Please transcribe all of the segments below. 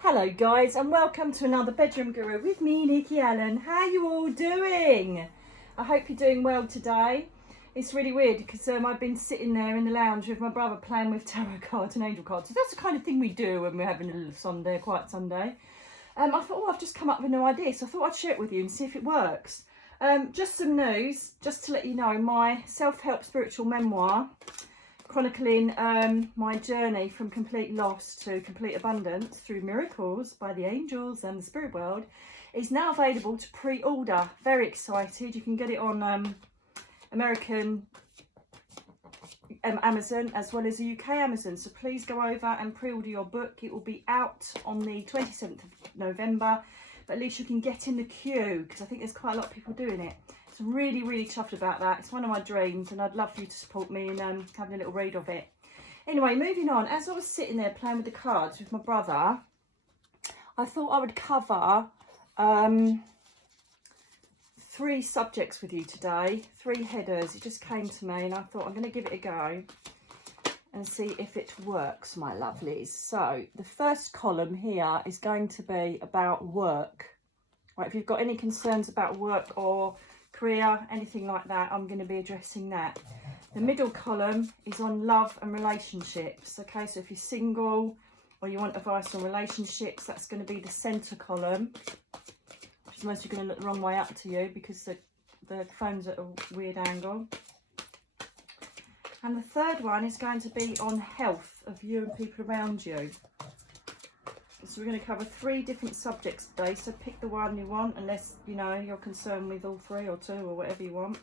Hello guys, and welcome to another Bedroom Guru with me, Nicky Allen. How are you all doing? I hope you're doing well today. It's really weird because I've been sitting there in the lounge with my brother playing with tarot cards and angel cards. So that's the kind of thing we do when we're having a little Sunday, a quiet Sunday. I thought, oh, I've just come up with a new idea, so I thought I'd share it with you and see if it works. Just some news, just to let you know, my self-help spiritual memoir, chronicling my journey from complete loss to complete abundance through miracles by the angels and the spirit world, is now available to pre-order. Very excited. You can get it on American Amazon as well as the UK Amazon, so please go over and pre-order your book. It will be out on the 27th of November, but at least you can get in the queue because I think there's quite a lot of people doing it. So I'm really chuffed about that. It's one of my dreams and I'd love for you to support me in having a little read of it. Anyway, moving on, as I was sitting there playing with the cards with my brother, I thought I would cover 3 subjects with you today, 3 headers. It just came to me and I thought I'm going to give it a go and see if it works, my lovelies. So the first column here is going to be about work. Right, if you've got any concerns about work or career, anything like that, I'm going to be addressing that. The middle column is on love and relationships. Okay, so if you're single or you want advice on relationships, that's going to be the centre column. Which is mostly going to look the wrong way up to you because the phone's at a weird angle. And the third one is going to be on health of you and people around you. So we're going to cover 3 different subjects today, so pick the one you want, unless you know you're concerned with all 3 or 2 or whatever you want,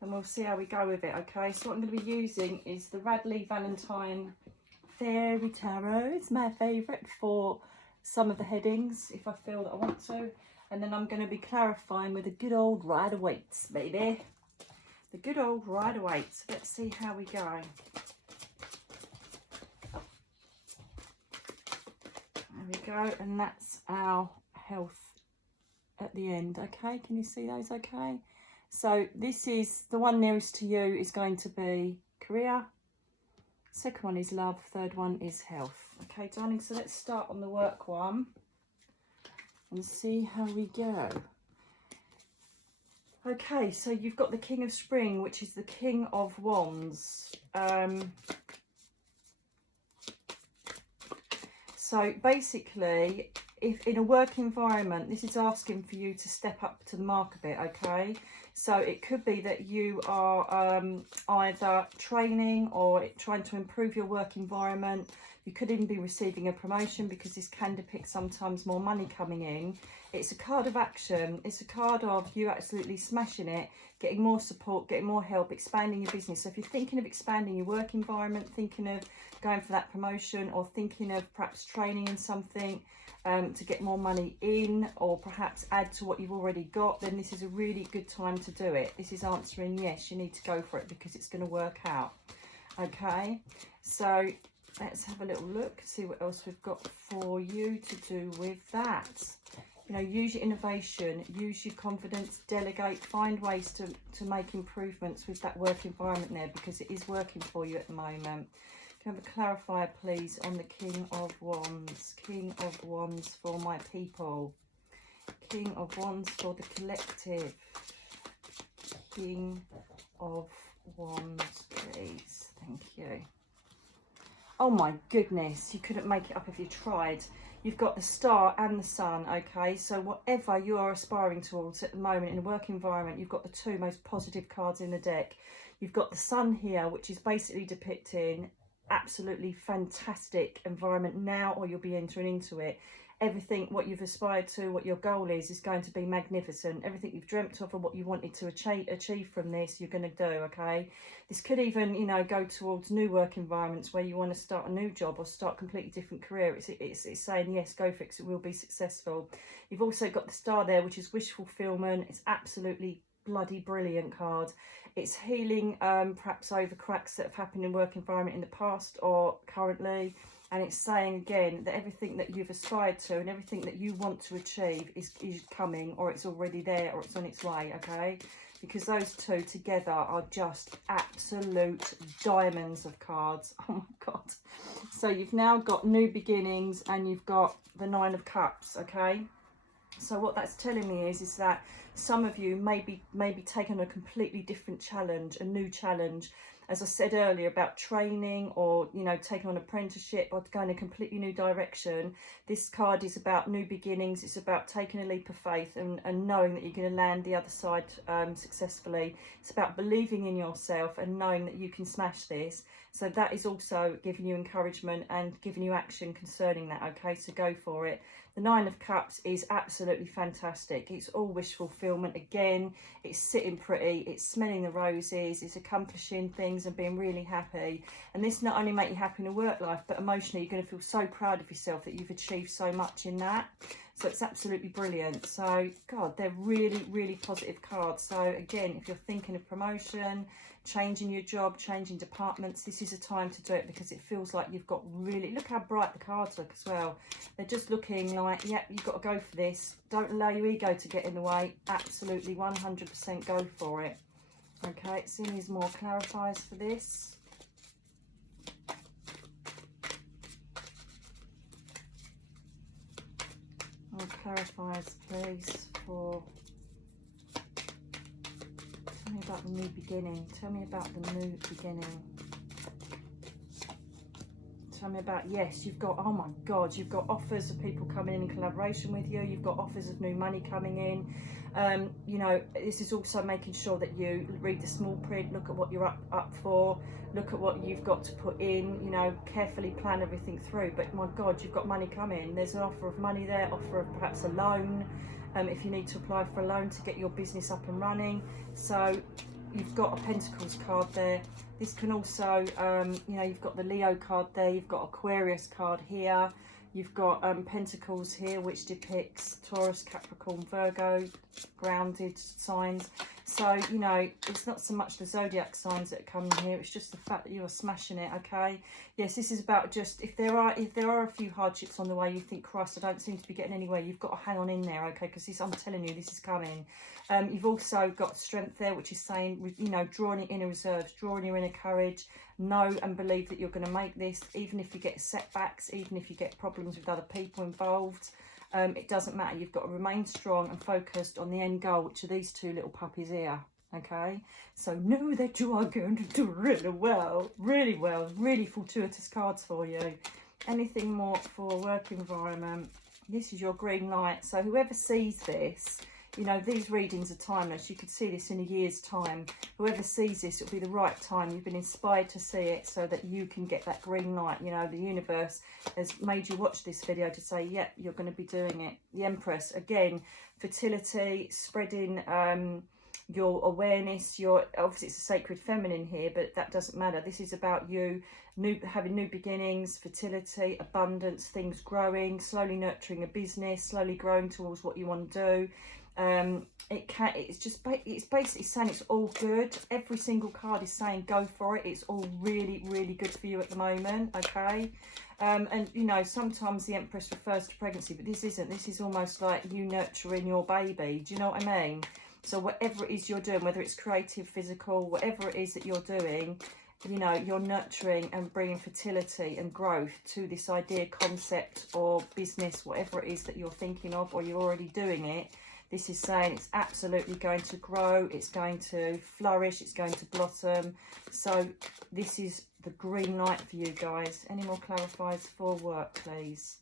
and we'll see how we go with it. Okay, so what I'm going to be using is the Radley Valentine Fairy Tarot. It's my favourite for some of the headings if I feel that I want to, and then I'm going to be clarifying with the good old Rider-Waite, baby, the good old Rider-Waite. So let's see how we go. There we go, and that's our health at the end. Okay, can you see those okay? So this is the one nearest to you is going to be career, second one is love, third one is health. Okay, darling, so let's start on the work one and see how we go. Okay, so you've got the King of Spring, which is the King of Wands. So basically, if in a work environment, this is asking for you to step up to the mark a bit, okay? So it could be that you are either training or trying to improve your work environment. You could even be receiving a promotion because this can depict sometimes more money coming in. It's a card of action. It's a card of you absolutely smashing it, getting more support, getting more help, expanding your business. So if you're thinking of expanding your work environment, thinking of going for that promotion, or thinking of perhaps training in something to get more money in, or perhaps add to what you've already got, then this is a really good time to do it. This is answering yes, you need to go for it because it's going to work out. Okay, so let's have a little look, see what else we've got for you to do with that. You know, use your innovation, use your confidence, delegate, find ways to make improvements with that work environment there because it is working for you at the moment. Can I have a clarifier, please, on the King of Wands? King of Wands for my people. King of Wands for the collective. King of Wands, please. Thank you. Oh my goodness, you couldn't make it up if you tried. You've got the Star and the Sun, okay? So whatever you are aspiring towards at the moment in a work environment, you've got the 2 most positive cards in the deck. You've got the Sun here, which is basically depicting absolutely fantastic environment now, or you'll be entering into it. Everything, what you've aspired to, what your goal is going to be magnificent. Everything you've dreamt of and what you wanted to achieve from this, you're going to do, okay? This could even, you know, go towards new work environments where you want to start a new job or start a completely different career. It's saying, yes, go for it, 'cause it will be successful. You've also got the Star there, which is wish fulfillment. It's absolutely bloody brilliant card. It's healing perhaps over cracks that have happened in work environment in the past or currently. And it's saying again that everything that you've aspired to and everything that you want to achieve is coming, or it's already there, or it's on its way, okay? because those two together are just absolute diamonds of cards. Oh my God. So you've now got new beginnings and you've got the Nine of Cups, okay? So what that's telling me is that some of you may be taking a completely different challenge, a new challenge. As I said earlier about training, or, you know, taking on an apprenticeship or going a completely new direction. This card is about new beginnings. It's about taking a leap of faith and knowing that you're going to land the other side successfully. It's about believing in yourself and knowing that you can smash this. So that is also giving you encouragement and giving you action concerning that, okay? So go for it. The Nine of Cups is absolutely fantastic. It's all wish fulfillment again. It's sitting pretty, it's smelling the roses, it's accomplishing things and being really happy. And this not only make you happy in a work life, but emotionally you're going to feel so proud of yourself that you've achieved so much in that. So it's absolutely brilliant. So, God, they're really, really positive cards. So again, if you're thinking of promotion, changing your job, changing departments, this is a time to do it, because it feels like you've got really, look how bright the cards look as well. They're just looking like, yep, you've got to go for this. Don't allow your ego to get in the way. Absolutely 100% go for it. Okay, so there's more clarifiers for this. More clarifiers, please, for... Tell me about the new beginning. Tell me about the new beginning. Tell me about, yes, you've got, oh my God, you've got offers of people coming in collaboration with you. You've got offers of new money coming in. You know, this is also making sure that you read the small print, look at what you're up for, look at what you've got to put in, you know, carefully plan everything through. But my God, you've got money coming. There's an offer of money there, offer of perhaps a loan, if you need to apply for a loan to get your business up and running. So you've got a Pentacles card there. This can also, you know, you've got the Leo card there, you've got Aquarius card here, you've got Pentacles here, which depicts Taurus, Capricorn, Virgo, grounded signs. So, you know, it's not so much the zodiac signs that come in here, it's just the fact that you are smashing it, okay? Yes, this is about just, if there are a few hardships on the way, you think, Christ, I don't seem to be getting anywhere, you've got to hang on in there, okay? Because I'm telling you, this is coming. You've also got strength there, which is saying, you know, drawing your inner reserves, drawing your inner courage, know and believe that you're going to make this, even if you get setbacks, even if you get problems with other people involved. It doesn't matter. You've got to remain strong and focused on the end goal, which are these two little puppies here, okay? So know that you are going to do really well, really fortuitous cards for you. Anything more for work environment? This is your green light. So whoever sees this, you know, these readings are timeless. You could see this in a year's time. Whoever sees this, it'll be the right time. You've been inspired to see it so that you can get that green light. You know, the universe has made you watch this video to say, yep, you're going to be doing it. The Empress, again, fertility, spreading your awareness. Your, obviously, it's a sacred feminine here, but that doesn't matter. This is about you having new beginnings, fertility, abundance, things growing, slowly nurturing a business, slowly growing towards what you want to do. It's basically saying it's all good. Every single card is saying go for it. It's all really, really good for you at the moment, okay? And you know, sometimes the Empress refers to pregnancy, but this isn't. This is almost like you nurturing your baby. Do you know what I mean? So whatever it is you're doing, whether it's creative, physical, whatever it is that you're doing, you know, you're nurturing and bringing fertility and growth to this idea, concept, or business, whatever it is that you're thinking of, or you're already doing it. This is saying it's absolutely going to grow, it's going to flourish, it's going to blossom. So this is the green light for you guys. Any more clarifiers for work, please?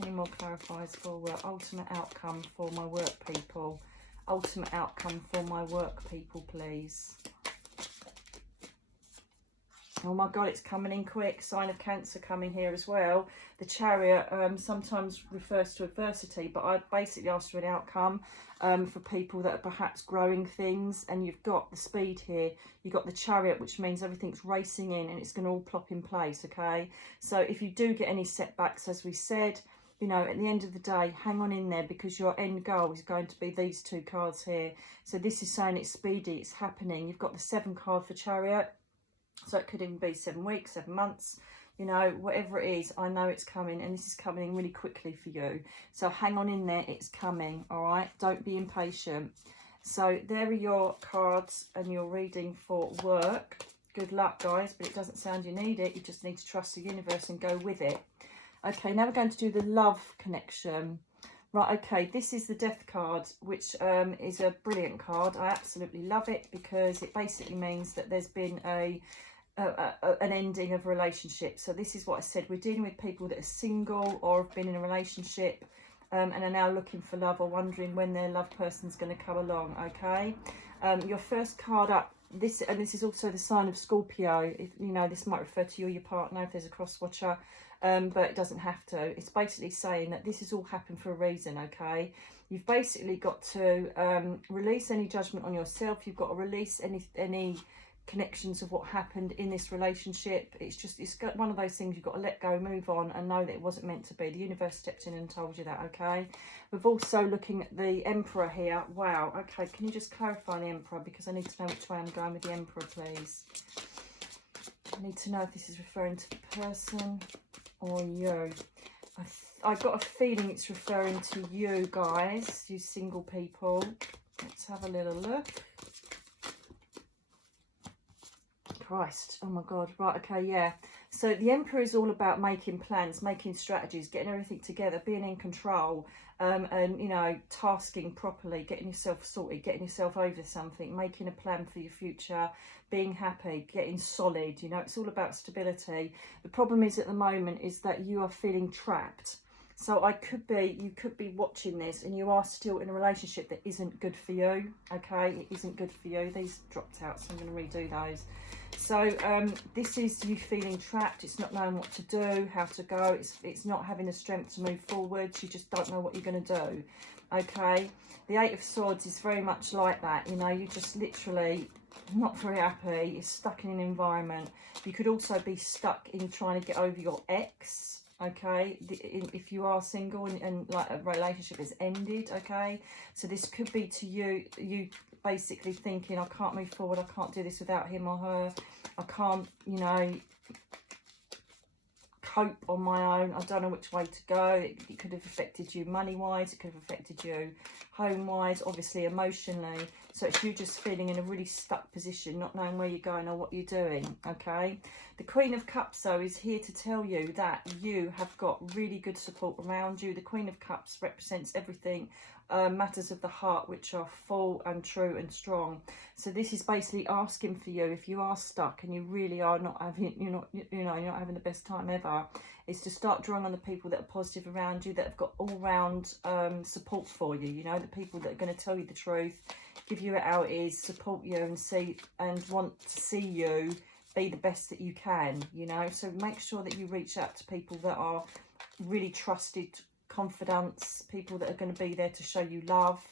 Any more clarifiers for work? Ultimate outcome for my work people. Ultimate outcome for my work people, please. Oh my God, it's coming in quick. Sign of Cancer coming here as well. The Chariot sometimes refers to adversity, but I basically asked for an outcome for people that are perhaps growing things. And you've got the speed here. You've got the Chariot, which means everything's racing in and it's going to all plop in place, okay? So if you do get any setbacks, as we said, you know, at the end of the day, hang on in there, because your end goal is going to be these two cards here. So this is saying it's speedy, it's happening. You've got the 7 card for Chariot. So it could even be 7 weeks, 7 months, you know, whatever it is, I know it's coming, and this is coming really quickly for you. So hang on in there, it's coming, all right? Don't be impatient. So there are your cards and your reading for work. Good luck, guys, but it doesn't sound you need it. You just need to trust the universe and go with it. Okay, now we're going to do the love connection. Right, okay, this is the Death card, which is a brilliant card. I absolutely love it because it basically means that there's been an ending of a relationship. So this is what I said. We're dealing with people that are single or have been in a relationship and are now looking for love or wondering when their love person's going to come along, okay? Your first card up, this is also the sign of Scorpio. If, you know, this might refer to you or your partner if there's a cross-watcher. But it doesn't have to. It's basically saying that this has all happened for a reason, okay? You've basically got to release any judgment on yourself. You've got to release any connections of what happened in this relationship. It's got one of those things you've got to let go, move on, and know that it wasn't meant to be. The universe stepped in and told you that, okay? We've also looking at the Emperor here. Wow, okay, can you just clarify the Emperor? Because I need to know which way I'm going with the Emperor, please. I need to know if this is referring to the person or you. I've got a feeling it's referring to you guys, you single people. Let's have a little look. Christ, oh my God, right, okay, yeah. So the Emperor is all about making plans, making strategies, getting everything together, being in control, and, you know, tasking properly, getting yourself sorted, getting yourself over something, making a plan for your future, being happy, getting solid, you know, it's all about stability. The problem is at the moment is that you are feeling trapped. So you could be watching this and you are still in a relationship that isn't good for you, okay? It isn't good for you. These dropped out, so I'm going to redo those. So this is you feeling trapped. It's not knowing what to do, how to go. It's not having the strength to move forward. You just don't know what you're going to do, okay? The Eight of Swords is very much like that, you know. You just literally not very happy. You're stuck in an environment. You could also be stuck in trying to get over your ex, okay? If you are single and like a relationship has ended, okay? So this could be to you basically thinking, I can't move forward, I can't do this without him or her, I can't, you know, cope on my own, I don't know which way to go. It could have affected you money-wise, it could have affected you home-wise, obviously emotionally. So it's you just feeling in a really stuck position, not knowing where you're going or what you're doing, okay? The Queen of Cups, though, is here to tell you that you have got really good support around you. The Queen of Cups represents everything, matters of the heart, which are full and true and strong. So this is basically asking for you, if you are stuck and you really are not having, you're not having the best time ever, is to start drawing on the people that are positive around you, that have got all-round support for you, you know, the people that are going to tell you the truth, give you it how it is, support you and want to see you be the best that you can, you know. So make sure that you reach out to people that are really trusted confidants, people that are going to be there to show you love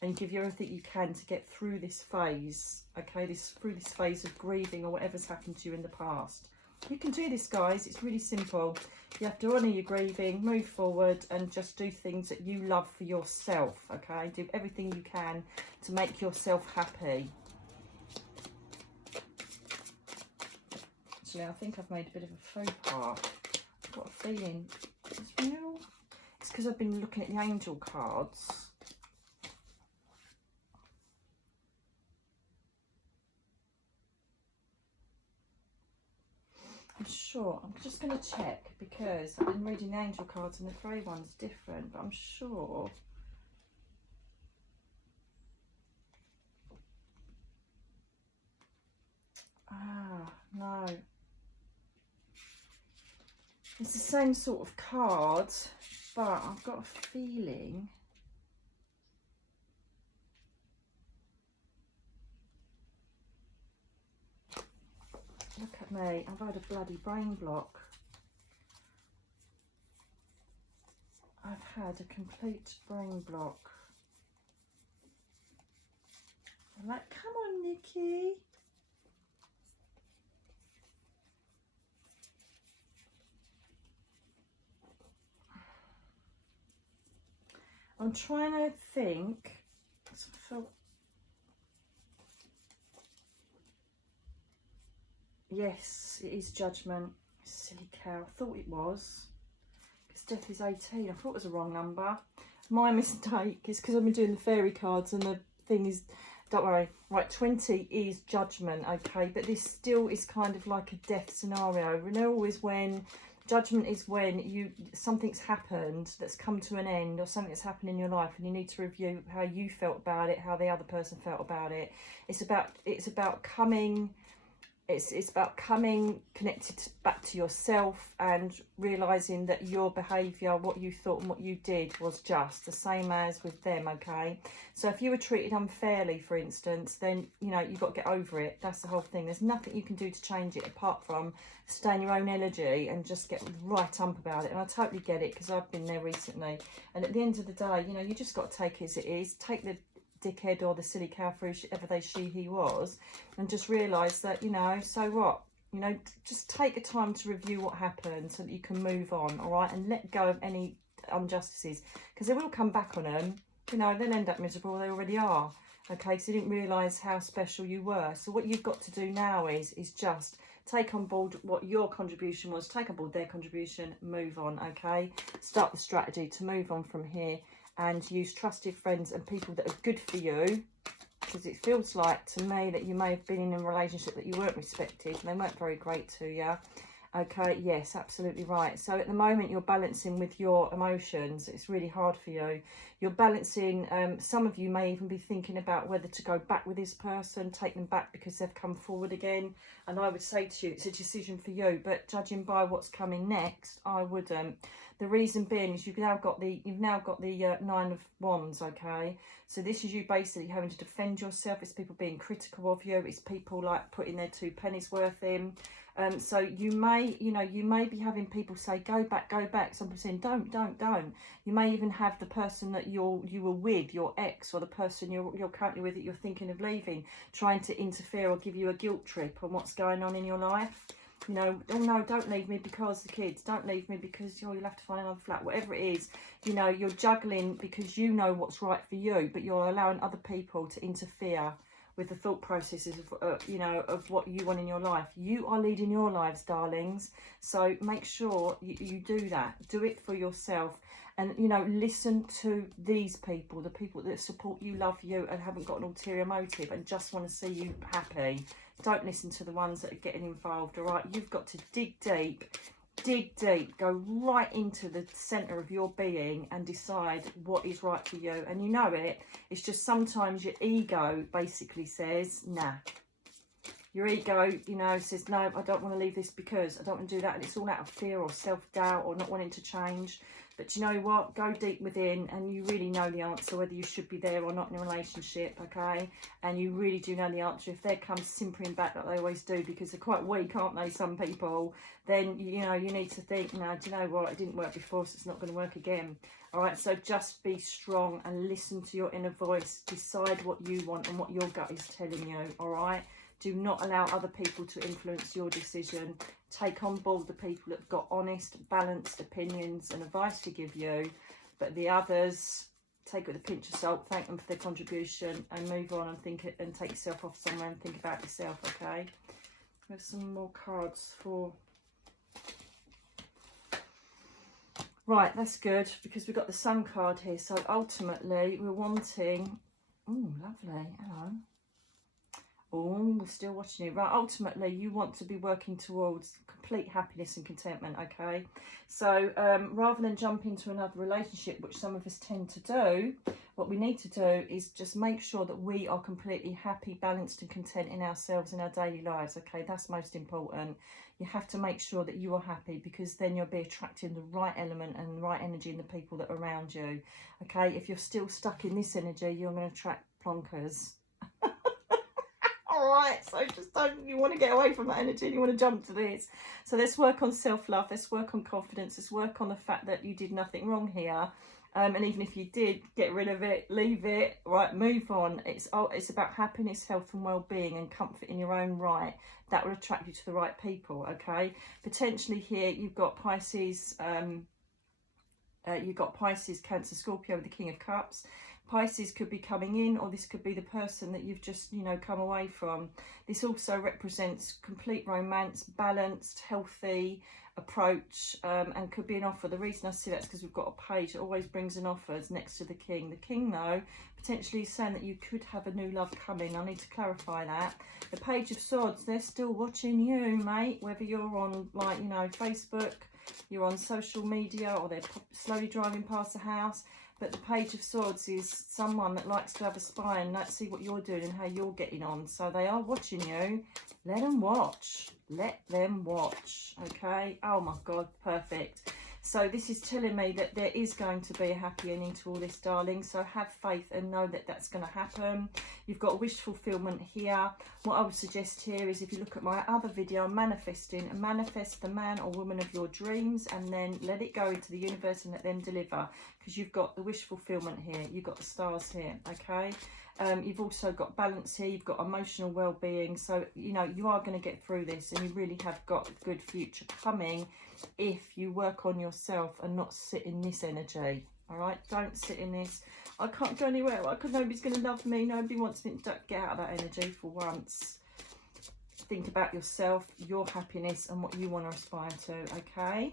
and give you everything you can to get through this phase, okay, through this phase of grieving or whatever's happened to you in the past. You can do this, guys. It's really simple. You have to honour your grieving, move forward, and just do things that you love for yourself, okay? Do everything you can to make yourself happy. Actually, I think I've made a bit of a faux pas. I've got a feeling it's real. It's because I've been looking at the angel cards. I'm sure. I'm just going to check because I've been reading the angel cards and the fairy one's different, but I'm sure. Ah, no. It's the same sort of card, but I've got a feeling. Look at me, I've had a bloody brain block. I've had a complete brain block. I'm like, come on, Nicky. I'm trying to think. Yes, it is Judgment. Silly cow. I thought it was. Because death is 18. I thought it was a wrong number. My mistake is because I've been doing the fairy cards and the thing is, don't worry, right, 20 is judgment, okay, but this still is kind of like a death scenario. Renewal is when, judgment is when something's happened that's come to an end, or something that's happened in your life, and you need to review how you felt about it, how the other person felt about it. It's about coming connected back to yourself and realizing that your behavior, what you thought and what you did, was just the same as with them, okay? So if you were treated unfairly, for instance, then, you know, you've got to get over it. That's the whole thing. There's nothing you can do to change it apart from stay in your own energy and just get right up about it. And I totally get it, because I've been there recently. And at the end of the day, you know, you just got to take it as it is. Take the dickhead or the silly cow for whoever he was, and just realise that, you know, so what, you know, just take the time to review what happened so that you can move on, all right, and let go of any injustices, because they will come back on them, you know, they'll end up miserable, they already are, okay, because they didn't realise how special you were. So what you've got to do now is just take on board what your contribution was, take on board their contribution, move on, okay, start the strategy to move on from here, and use trusted friends and people that are good for you, because it feels like to me that you may have been in a relationship that you weren't respected and they weren't very great to you. Okay, yes, absolutely right. So at the moment you're balancing with your emotions. It's really hard for you. You're balancing, some of you may even be thinking about whether to go back with this person, take them back because they've come forward again. And I would say to you, it's a decision for you, but judging by what's coming next, I wouldn't. The reason being is you've now got the Nine of Wands, okay? So this is you basically having to defend yourself. It's people being critical of you. It's people like putting their 2 pennies worth in. So you may be having people say, go back. Some people saying, don't. You may even have the person that you were with, your ex, or the person you're currently with that you're thinking of leaving, trying to interfere or give you a guilt trip on what's going on in your life. You know, oh no, don't leave me because the kids, don't leave me because you'll have to find another flat, whatever it is. You know, you're juggling because you know what's right for you, but you're allowing other people to interfere with the thought processes of, you know, of what you want in your life. You are leading your lives, darlings. So make sure you do that. Do it for yourself. And, you know, listen to these people, the people that support you, love you, and haven't got an ulterior motive and just want to see you happy. Don't listen to the ones that are getting involved, all right? You've got to dig deep, go right into the centre of your being and decide what is right for you. And you know it. It's just sometimes your ego basically says, nah. Your ego, you know, says, no, I don't want to leave this because I don't want to do that. And it's all out of fear or self-doubt or not wanting to change. But you know what? Go deep within and you really know the answer, whether you should be there or not in a relationship, okay? And you really do know the answer. If they come simpering back like they always do, because they're quite weak, aren't they, some people, then, you know, you need to think, no, do you know what? It didn't work before, so it's not going to work again. All right, so just be strong and listen to your inner voice. Decide what you want and what your gut is telling you, all right? Do not allow other people to influence your decision. Take on board the people that have got honest, balanced opinions and advice to give you. But the others, take it with a pinch of salt, thank them for their contribution and move on and think it, and take yourself off somewhere and think about yourself, okay? There's some more cards for... Right, that's good because we've got the Sun card here. So ultimately we're wanting... Oh, lovely, hello. Oh, we're still watching you. Right, ultimately, you want to be working towards complete happiness and contentment, okay? So, rather than jump into another relationship, which some of us tend to do, what we need to do is just make sure that we are completely happy, balanced and content in ourselves in our daily lives, okay? That's most important. You have to make sure that you are happy because then you'll be attracting the right element and the right energy in the people that are around you, okay? If you're still stuck in this energy, you're going to attract plonkers. Alright, so just don't, you want to get away from that energy and you want to jump to this. So let's work on self-love, let's work on confidence, let's work on the fact that you did nothing wrong here. And even if you did, get rid of it, leave it, right, move on. It's about happiness, health and well-being and comfort in your own right. That will attract you to the right people, okay? Potentially here you've got Pisces, Cancer, Scorpio with the King of Cups. Pisces could be coming in, or this could be the person that you've just, you know, come away from. This also represents complete romance, balanced, healthy approach, and could be an offer. The reason I see that is because we've got a page that always brings an offer next to the king. The king, though, potentially is saying that you could have a new love coming. I need to clarify that. The page of swords, they're still watching you, mate, whether you're on, like, you know, Facebook, you're on social media, or they're slowly driving past the house. But the page of swords is someone that likes to have a spy and let's see what you're doing and how you're getting on. So they are watching you. Let them watch. Let them watch. Okay. Oh my God. Perfect. So this is telling me that there is going to be a happy ending to all this, darling. So have faith and know that that's going to happen. You've got a wish fulfillment here. What I would suggest here is, if you look at my other video, manifesting, manifest the man or woman of your dreams and then let it go into the universe and let them deliver. Because you've got the wish fulfillment here. You've got the stars here, okay? You've also got balance here. You've got emotional well-being. So, you know, you are going to get through this and you really have got a good future coming if you work on yourself and not sit in this energy, all right? Don't sit in this, I can't go anywhere, because nobody's going to love me, nobody wants me. Get out of that energy for once. Think about yourself, your happiness, and what you want to aspire to, okay?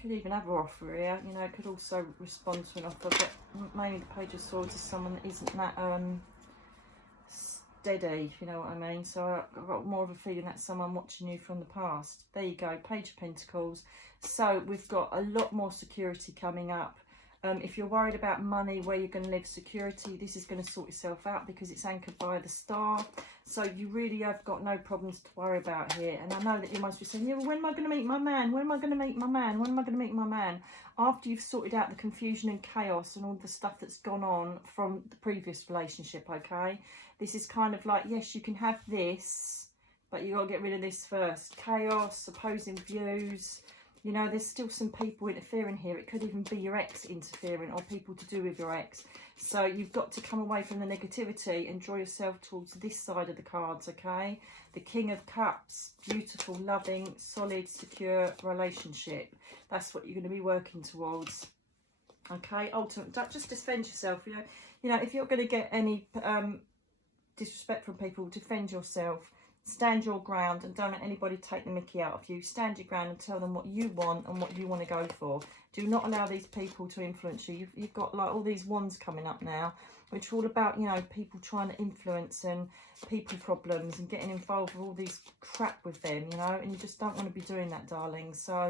Could even have an offer here, you know, could also respond to an offer, but mainly the page of swords is someone that isn't that steady, if you know what I mean. So I've got more of a feeling that's someone watching you from the past. There you go, page of pentacles. So we've got a lot more security coming up. If you're worried about money, where you're going to live, security, this is going to sort itself out because it's anchored by the star. So you really have got no problems to worry about here. And I know that you must be saying, yeah, well, when am I going to meet my man? When am I going to meet my man? When am I going to meet my man? After you've sorted out the confusion and chaos and all the stuff that's gone on from the previous relationship, okay? This is kind of like, yes, you can have this, but you got to get rid of this first. Chaos, opposing views. You know, there's still some people interfering here. It could even be your ex interfering, or people to do with your ex. So you've got to come away from the negativity and draw yourself towards this side of the cards, okay? The King of Cups, beautiful, loving, solid, secure relationship. That's what you're going to be working towards, okay? Ultimate, just defend yourself. You know, if you're going to get any disrespect from people, defend yourself. Stand your ground and don't let anybody take the mickey out of you. Stand your ground and tell them what you want and what you want to go for. Do not allow these people to influence you. You've got like all these wands coming up now, which are all about, you know, people trying to influence and people problems and getting involved with all these crap with them, you know, and you just don't want to be doing that, darling. So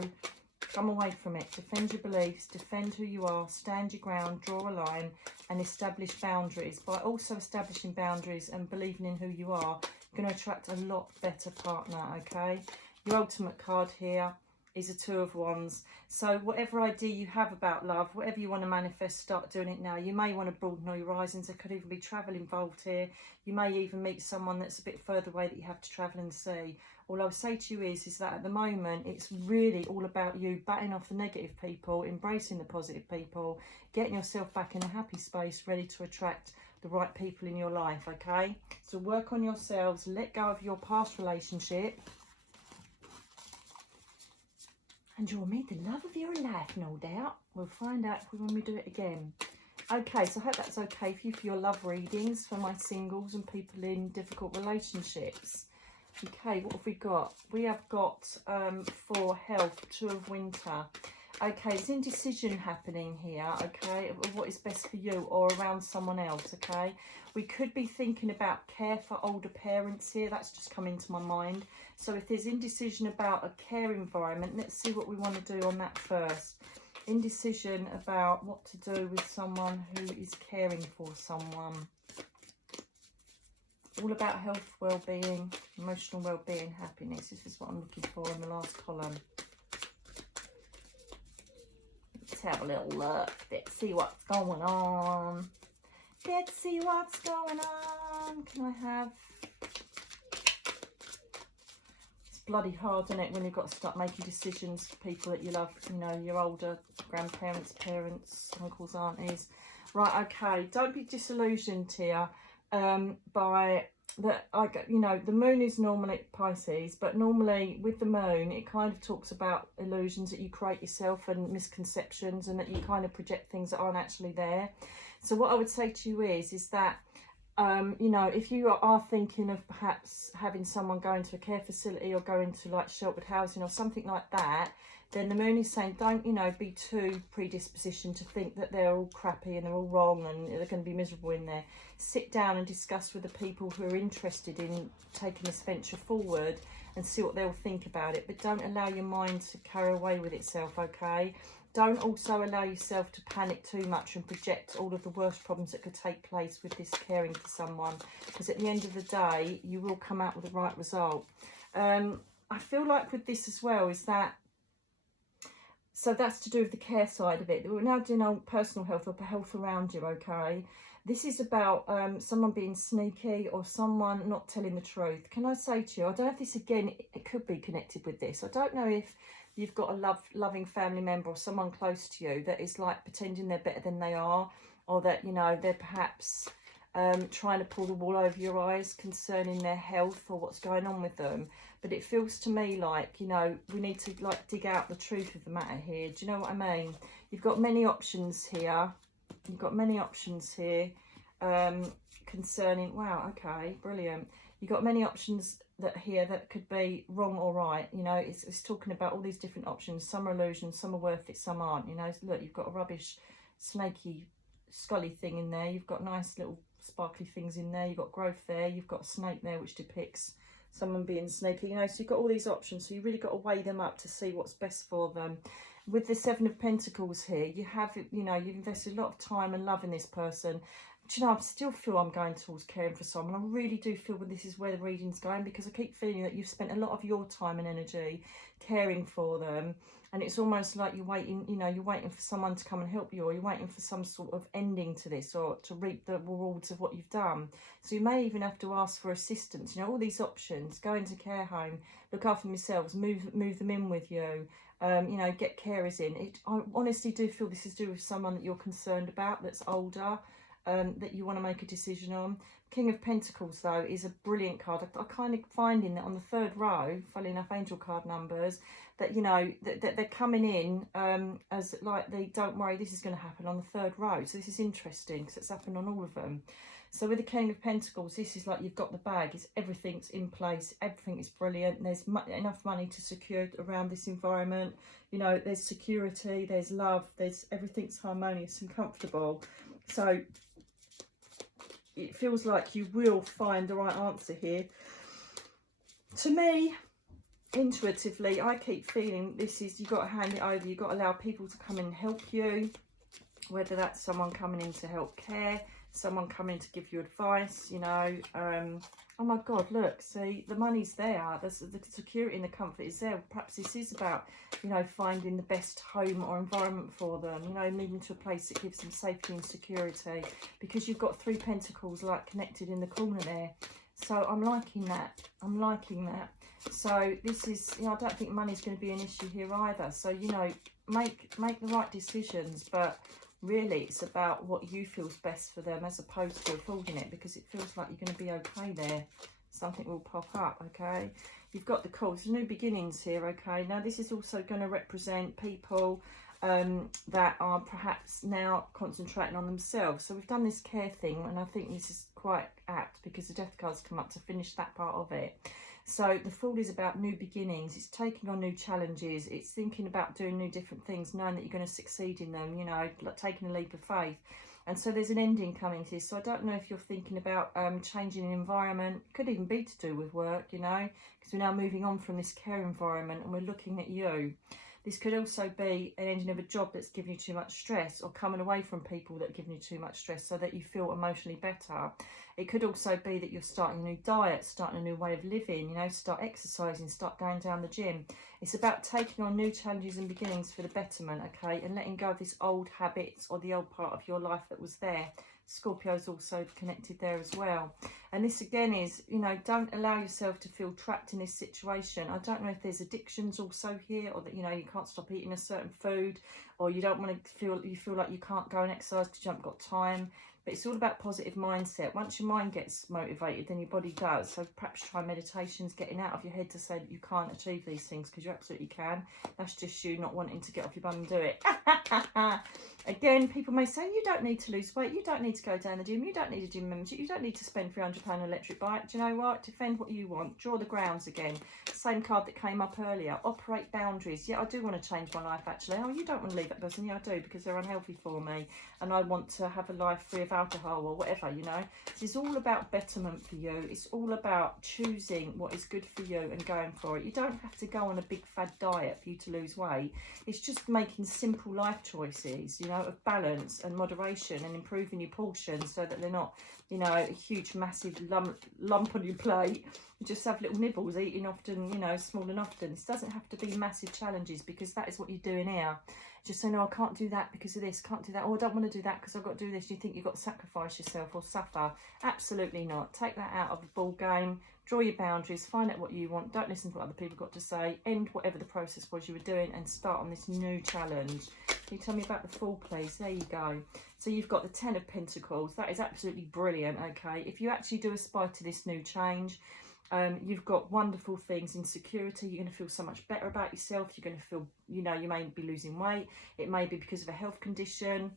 come away from it. Defend your beliefs, defend who you are, stand your ground, draw a line and establish boundaries. By also establishing boundaries and believing in who you are, going to attract a lot better partner, okay? Your ultimate card here is a Two of Wands. So whatever idea you have about love, whatever you want to manifest, start doing it now. You may want to broaden your horizons. There could even be travel involved here. You may even meet someone that's a bit further away that you have to travel and see. All I'll say to you is that at the moment, it's really all about you batting off the negative people, embracing the positive people, getting yourself back in a happy space, ready to attract the right people in your life, okay? So work on yourselves, let go of your past relationship, and you'll meet the love of your life, no doubt. We'll find out when we do it again. Okay, so I hope that's okay for you for your love readings for my singles and people in difficult relationships. Okay, what have we got? We have got for health, Two of Winter. Okay, there's indecision happening here, okay, of what is best for you or around someone else, okay? We could be thinking about care for older parents here. That's just come into my mind. So if there's indecision about a care environment, let's see what we want to do on that first. Indecision about what to do with someone who is caring for someone. All about health, well-being, emotional well-being, happiness. This is what I'm looking for in the last column. Let's have a little look. Let's see what's going on. Let's see what's going on. Can I have... It's bloody hard, isn't it, when you've got to start making decisions for people that you love. You know, your older grandparents, parents, uncles, aunties. Right, okay. Don't be disillusioned here by that you know, the moon is normally Pisces, but normally with the moon it kind of talks about illusions that you create yourself and misconceptions, and that you kind of project things that aren't actually there. So what I would say to you is that you know, if you are thinking of perhaps having someone go into a care facility or go into like sheltered housing or something like that, then the moon is saying don't, you know, be too predispositioned to think that they're all crappy and they're all wrong and they're going to be miserable in there. Sit down and discuss with the people who are interested in taking this venture forward and see what they'll think about it. But don't allow your mind to carry away with itself, okay? Don't also allow yourself to panic too much and project all of the worst problems that could take place with this caring for someone, because at the end of the day, you will come out with the right result. I feel like with this as well is that, so that's to do with the care side of it. We're now doing our personal health or health around you, okay? This is about someone being sneaky or someone not telling the truth. Can I say to you, I don't know if this, again, it could be connected with this. I don't know if you've got a loving family member or someone close to you that is like pretending they're better than they are, or that, you know, they're perhaps trying to pull the wool over your eyes concerning their health or what's going on with them. But it feels to me like, you know, we need to like dig out the truth of the matter here. Do you know what I mean? You've got many options here. You've got many options here concerning, wow, okay, brilliant. You've got many options that here that could be wrong or right. You know, it's talking about all these different options. Some are illusions, some are worth it, some aren't. You know, look, you've got a rubbish snaky scully thing in there. You've got nice little sparkly things in there. You've got growth there. You've got a snake there which depicts someone being snaky. You know, so you've got all these options. So you really got to weigh them up to see what's best for them. With the Seven of Pentacles here, you have, you know, you've invested a lot of time and love in this person. Do you know, I still feel I'm going towards caring for someone. I really do feel that this is where the reading's going, because I keep feeling that you've spent a lot of your time and energy caring for them. And it's almost like you're waiting, you know, you're waiting for someone to come and help you, or you're waiting for some sort of ending to this, or to reap the rewards of what you've done. So you may even have to ask for assistance. You know, all these options: go into care home, look after themselves, move them in with you. You know, get carers in. I honestly do feel this is to do with someone that you're concerned about, that's older, that you want to make a decision on. King of Pentacles, though, is a brilliant card. I kind of finding that on the third row, funnily enough, angel card numbers, that, you know, that they're coming in as like don't worry, this is going to happen on the third row. So this is interesting because it's happened on all of them. So with the King of Pentacles, this is like you've got the bag. Everything's in place. Everything is brilliant. There's enough money to secure around this environment. You know, there's security, there's love, everything's harmonious and comfortable. So it feels like you will find the right answer here. To me, intuitively, I keep feeling this is, you've got to hand it over. You've got to allow people to come in and help you, whether that's someone coming in to help care, someone coming to give you advice, you know. Oh my God, look, see, the money's there, the security and the comfort is there. Perhaps this is about, you know, finding the best home or environment for them, you know, moving to a place that gives them safety and security, because you've got 3 pentacles like connected in the corner there. So I'm liking that. I'm liking that. So this is, you know, I don't think money's going to be an issue here either. So, you know, make the right decisions, but really it's about what you feel's best for them, as opposed to affording it, because it feels like you're going to be okay there. Something will pop up, okay? You've got the calls, new beginnings here, okay? Now this is also going to represent people that are perhaps now concentrating on themselves. So we've done this care thing, and I think this is quite apt because the death cards come up to finish that part of it. So the Fool is about new beginnings. It's taking on new challenges. It's thinking about doing new different things, knowing that you're going to succeed in them, you know, like taking a leap of faith. And so there's an ending coming to this. So I don't know if you're thinking about changing an environment. Could even be to do with work, you know, because we're now moving on from this care environment and we're looking at you. This could also be an ending of a job that's giving you too much stress, or coming away from people that are giving you too much stress so that you feel emotionally better. It could also be that you're starting a new diet, starting a new way of living, you know, start exercising, start going down the gym. It's about taking on new challenges and beginnings for the betterment, okay, and letting go of this old habits or the old part of your life that was there. Scorpio's also connected there as well. And this again is, you know, don't allow yourself to feel trapped in this situation. I don't know if there's addictions also here, or that, you know, you can't stop eating a certain food, or you don't want to feel like you can't go and exercise because you haven't got time. But it's all about positive mindset. Once your mind gets motivated, then your body does. So perhaps try meditations, getting out of your head to say that you can't achieve these things, because you absolutely can. That's just you not wanting to get off your bum and do it. Again, people may say, you don't need to lose weight, you don't need to go down the gym, you don't need a gym membership, you don't need to spend £300 on an electric bike. Do you know what? Defend what you want. Draw the grounds again. Same card that came up earlier. Operate boundaries. Yeah, I do want to change my life, actually. Oh, you don't want to leave that person. Yeah, I do, because they're unhealthy for me. And I want to have a life free of alcohol or whatever, you know. This is all about betterment for you. It's all about choosing what is good for you and going for it. You don't have to go on a big fad diet for you to lose weight. It's just making simple life choices, you know, of balance and moderation, and improving your portions so that they're not, you know, a huge massive lump on your plate. You just have little nibbles, eating often, you know, small and often. This doesn't have to be massive challenges, because that is what you're doing here. Just say, no, I can't do that because of this, can't do that. Oh, I don't want to do that because I've got to do this. You think you've got to sacrifice yourself or suffer. Absolutely not. Take that out of the ball game. Draw your boundaries. Find out what you want. Don't listen to what other people got to say. End whatever the process was you were doing and start on this new challenge. Can you tell me about the Fool, please? There you go. So you've got the 10 of Pentacles. That is absolutely brilliant, okay? If you actually do aspire to this new change, you've got wonderful things in security. You're going to feel so much better about yourself. You're going to feel, you know, you may be losing weight. It may be because of a health condition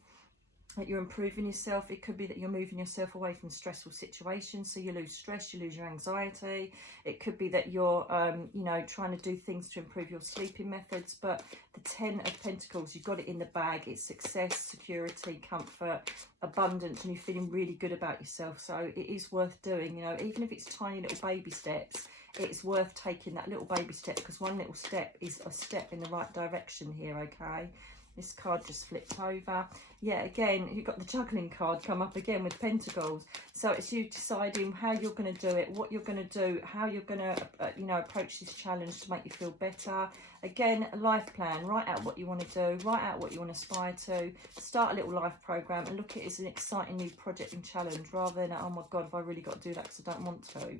that you're improving yourself. It could be that you're moving yourself away from stressful situations, so you lose stress, you lose your anxiety. It could be that you're you know, trying to do things to improve your sleeping methods. But the 10 of Pentacles, you've got it in the bag. It's success, security, comfort, abundance, and you're feeling really good about yourself. So it is worth doing, you know, even if it's tiny little baby steps. It's worth taking that little baby step, because one little step is a step in the right direction here, okay? This card just flipped over. Yeah, again, you've got the juggling card come up again with Pentacles. So it's you deciding how you're going to do it, what you're going to do, how you're going to, you know, approach this challenge to make you feel better. Again, a life plan. Write out what you want to do. Write out what you want to aspire to. Start a little life program and look at it as an exciting new project and challenge, rather than, oh my God, have I really got to do that because I don't want to.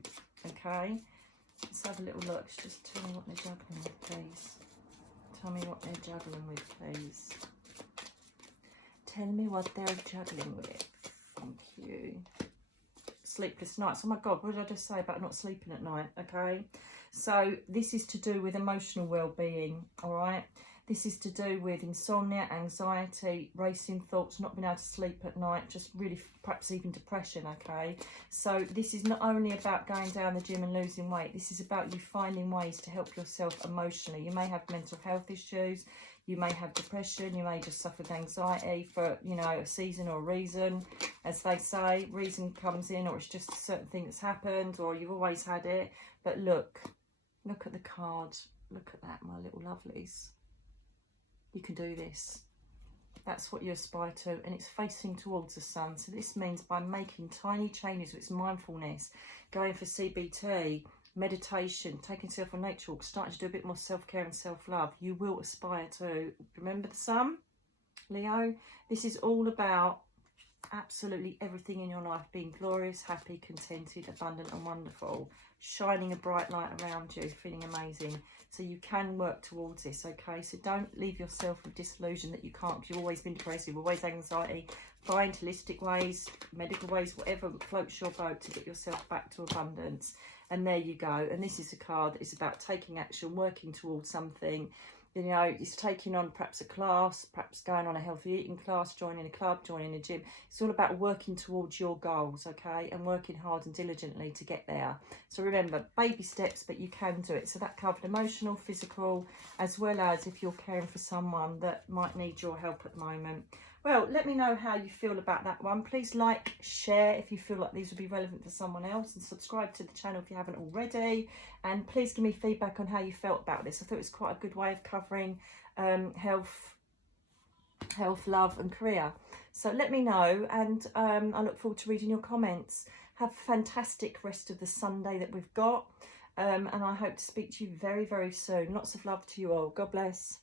Okay? Let's have a little look. Just tell me what they're juggling with, please. Tell me what they're juggling with, please. Tell me what they're juggling with. Thank you. Sleepless nights. Oh my God, what did I just say about not sleeping at night? Okay. So this is to do with emotional well-being, all right? This is to do with insomnia, anxiety, racing thoughts, not being able to sleep at night, just really perhaps even depression, okay? So this is not only about going down the gym and losing weight. This is about you finding ways to help yourself emotionally. You may have mental health issues. You may have depression. You may just suffer with anxiety for, you know, a season or a reason. As they say, reason comes in, or it's just a certain thing that's happened, or you've always had it. But look at the card. Look at that, my little lovelies. You can do this. That's what you aspire to, and it's facing towards the sun. So this means by making tiny changes, it's mindfulness, going for CBT, meditation, taking yourself on nature walks, starting to do a bit more self-care and self-love, you will aspire to. Remember the sun, Leo? This is all about absolutely everything in your life being glorious, happy, contented, abundant and wonderful, shining a bright light around you, feeling amazing. So you can work towards this, okay? So don't leave yourself with disillusion that you can't, because you've always been depressed, you've always anxiety. Find holistic ways, medical ways, whatever floats your boat to get yourself back to abundance. And there you go. And this is a card that is about taking action, working towards something. You know, it's taking on perhaps a class, perhaps going on a healthy eating class, joining a club, joining a gym. It's all about working towards your goals, okay? And working hard and diligently to get there. So remember, baby steps, but you can do it. So that covered emotional, physical, as well as if you're caring for someone that might need your help at the moment. Well, let me know how you feel about that one. Please like, share if you feel like these would be relevant for someone else, and subscribe to the channel if you haven't already. And please give me feedback on how you felt about this. I thought it was quite a good way of covering health, love and career. So let me know, and I look forward to reading your comments. Have a fantastic rest of the Sunday that we've got, and I hope to speak to you very, very soon. Lots of love to you all. God bless.